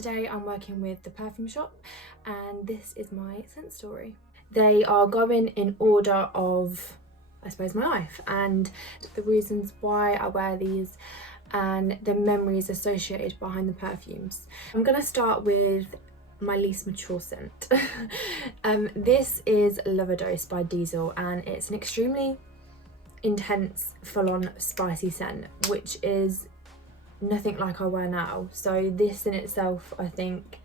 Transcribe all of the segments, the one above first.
Today I'm working with the Perfume shop and this is my scent story. They are going in order of, I suppose, my life and the reasons why I wear these and the memories associated behind the perfumes. I'm going to start with my least mature scent. This is Lovelies by Diesel and it's an extremely intense, full-on spicy scent, which is nothing like I wear now. So this in itself, I think,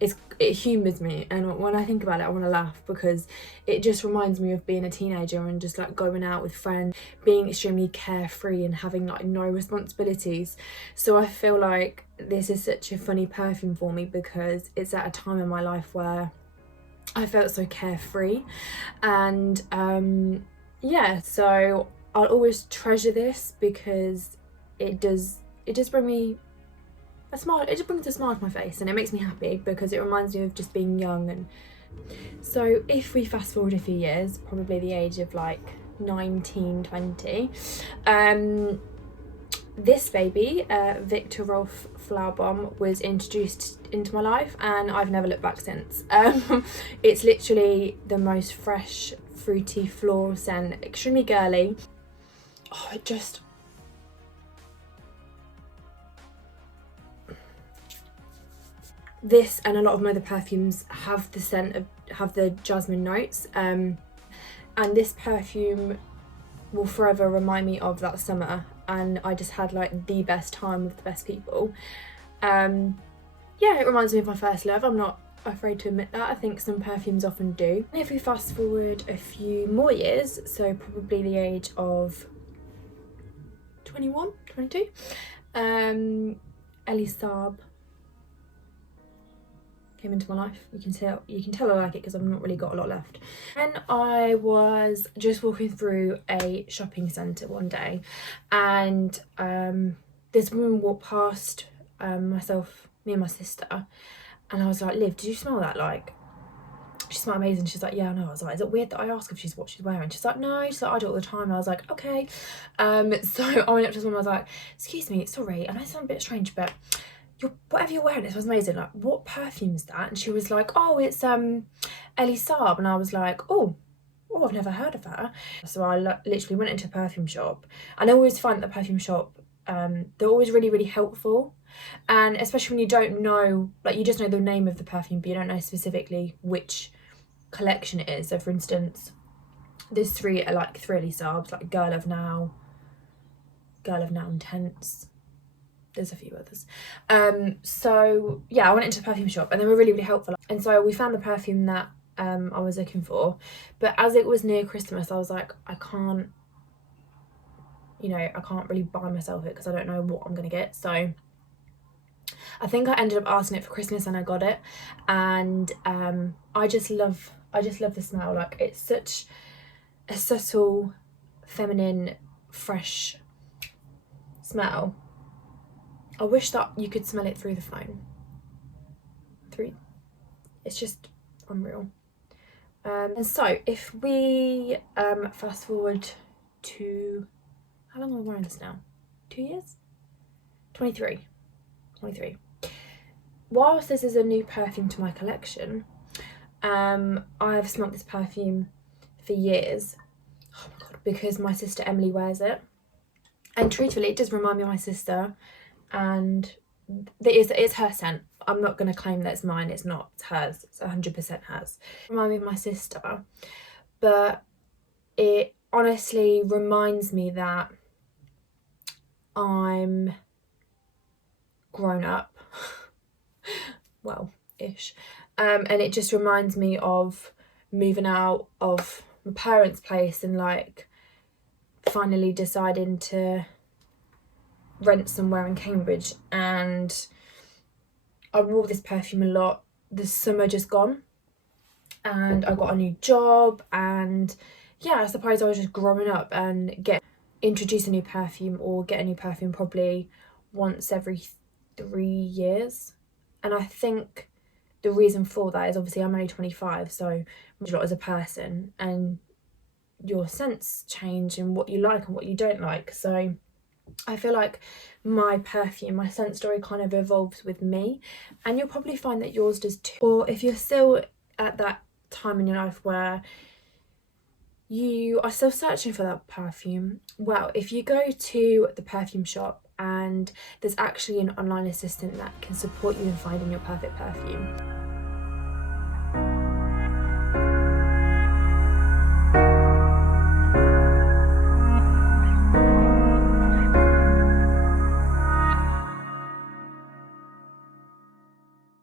it humours me, and when I think about it I want to laugh because it just reminds me of being a teenager and just like going out with friends, being extremely carefree and having like no responsibilities. So I feel like this is such a funny perfume for me because it's at a time in my life where I felt so carefree, and yeah, so I'll always treasure this because it does bring me a smile. It just brings a smile to my face and it makes me happy because it reminds me of just being young. And so if we fast forward a few years, probably the age of like 19, 20, this baby, Victor Rolf Flower Bomb, was introduced into my life and I've never looked back since. It's literally the most fresh, fruity floral scent, extremely girly. Oh, it just... This and a lot of my other perfumes have the scent of, have the jasmine notes, and this perfume will forever remind me of that summer, and I just had like the best time with the best people. Yeah, it reminds me of my first love. I'm not afraid to admit that. I think some perfumes often do. And if we fast forward a few more years, so probably the age of 21, 22, Ellie Saab came into my life. You can tell I like it because I've not really got a lot left. And I was just walking through a shopping centre one day and this woman walked past me and my sister, and I was like, Liv, did you smell that? Like, she smelled amazing. She's like, yeah, I know. I was like, is it weird that I ask if what she's wearing? She's like, no. She's like, I do it all the time. And I was like, okay. So I went up to someone, I was like, excuse me, sorry, I know it sounds a bit strange, but whatever you're wearing, it smells amazing. Like, what perfume is that? And she was like, oh, it's Ellie Saab. And I was like, oh, I've never heard of her. So I literally went into a perfume shop, and I always find that the perfume shop, they're always really, really helpful. And especially when you don't know, like, you just know the name of the perfume, but you don't know specifically which collection it is. So for instance, there's three Ellie Saabs, like Girl of Now Intense. There's a few others. So yeah, I went into a perfume shop and they were really, really helpful. And so we found the perfume that I was looking for. But as it was near Christmas, I was like, I can't really buy myself it because I don't know what I'm gonna get. So I think I ended up asking it for Christmas and I got it. And I just love the smell. Like, it's such a subtle, feminine, fresh smell. I wish that you could smell it through the phone. It's just unreal. And so if we fast forward to, how long am I wearing this now? 2 years? 23. Whilst this is a new perfume to my collection, I've smelled this perfume for years. Oh my god, because my sister Emily wears it. And truthfully, it does remind me of my sister. And it's her scent. I'm not going to claim that it's mine. It's not. It's hers. It's 100% hers. Remind me of my sister, but it honestly reminds me that I'm grown up. Well, ish. And it just reminds me of moving out of my parents' place and like finally deciding to rent somewhere in Cambridge, and I wore this perfume a lot. The summer just gone and I got a new job, and yeah, I suppose I was just growing up and introduce a new perfume or get a new perfume probably once every 3 years. And I think the reason for that is obviously I'm only 25, so a lot as a person and your scents change and what you like and what you don't like. So I feel like my perfume, my scent story kind of evolves with me, and you'll probably find that yours does too. Or if you're still at that time in your life where you are still searching for that perfume, well, if you go to the perfume shop and there's actually an online assistant that can support you in finding your perfect perfume.